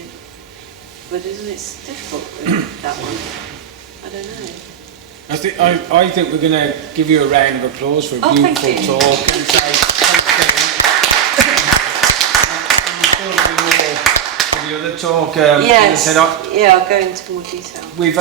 Buddhism? It's difficult with that one. I don't know. I think we're going to give you a round of applause for a beautiful talk and say thanks for the other talk. Yes. I'll go into more detail. We've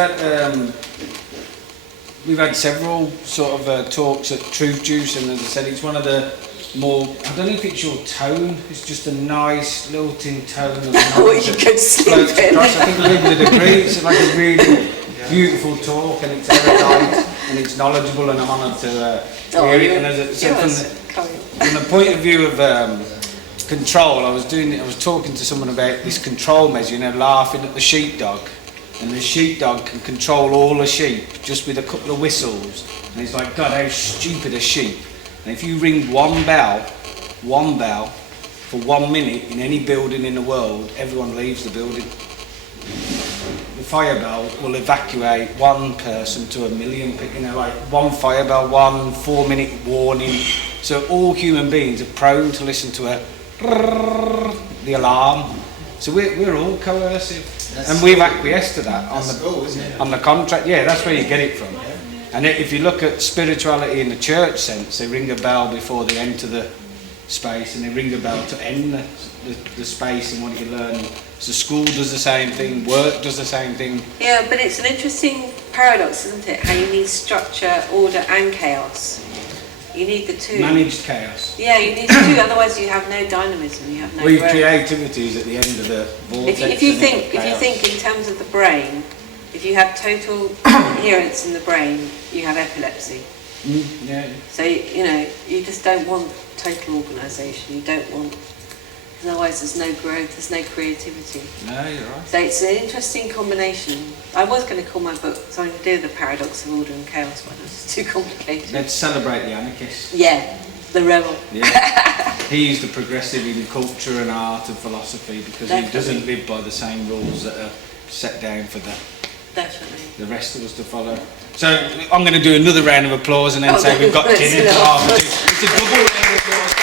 had several sort of talks at Truthjuice, and as I said, it's one of the more, I don't know if it's your tone, it's just a nice lilting tone of What you could sleep in. I think people would agree, it's like a really beautiful talk, and it's erudite and it's knowledgeable, and I'm honoured to hear it. And as I said, from the point of view of control, I was talking to someone about this control measure, you know, laughing at the sheepdog. And the sheepdog can control all the sheep just with a couple of whistles. And it's like, God, how stupid a sheep. And if you ring one bell for 1 minute in any building in the world, everyone leaves the building. The fire bell will evacuate one person to 1 million people, you know, like one fire bell, 1 4-minute warning. So all human beings are prone to listen to the alarm. So we're all coercive. And we've acquiesced to that on the contract. Yeah, that's where you get it from. And if you look at spirituality in the church sense, they ring a bell before they enter the space, and they ring a bell to end the space and what you're learning. So school does the same thing, work does the same thing. Yeah, but it's an interesting paradox, isn't it? How you need structure, order and chaos. You need the two. Managed chaos. Yeah, you need the two, otherwise you have no dynamism, you have no growth. Creativity is at the end of the vortex. If you think in terms of the brain, if you have total coherence in the brain, you have epilepsy. Yeah. So, you know, you just don't want total organisation, you don't want, otherwise there's no growth, there's no creativity. No, you're right. So it's an interesting combination. I was going to call my book something to do with the paradox of order and chaos, but it's too complicated. Let's celebrate the anarchist. Yeah, the rebel. Yeah. He's the progressive in culture and art and philosophy, because he doesn't live by the same rules that are set down for the rest of us to follow. So I'm going to do another round of applause and then say we've got dinner to half. It's a double round of applause.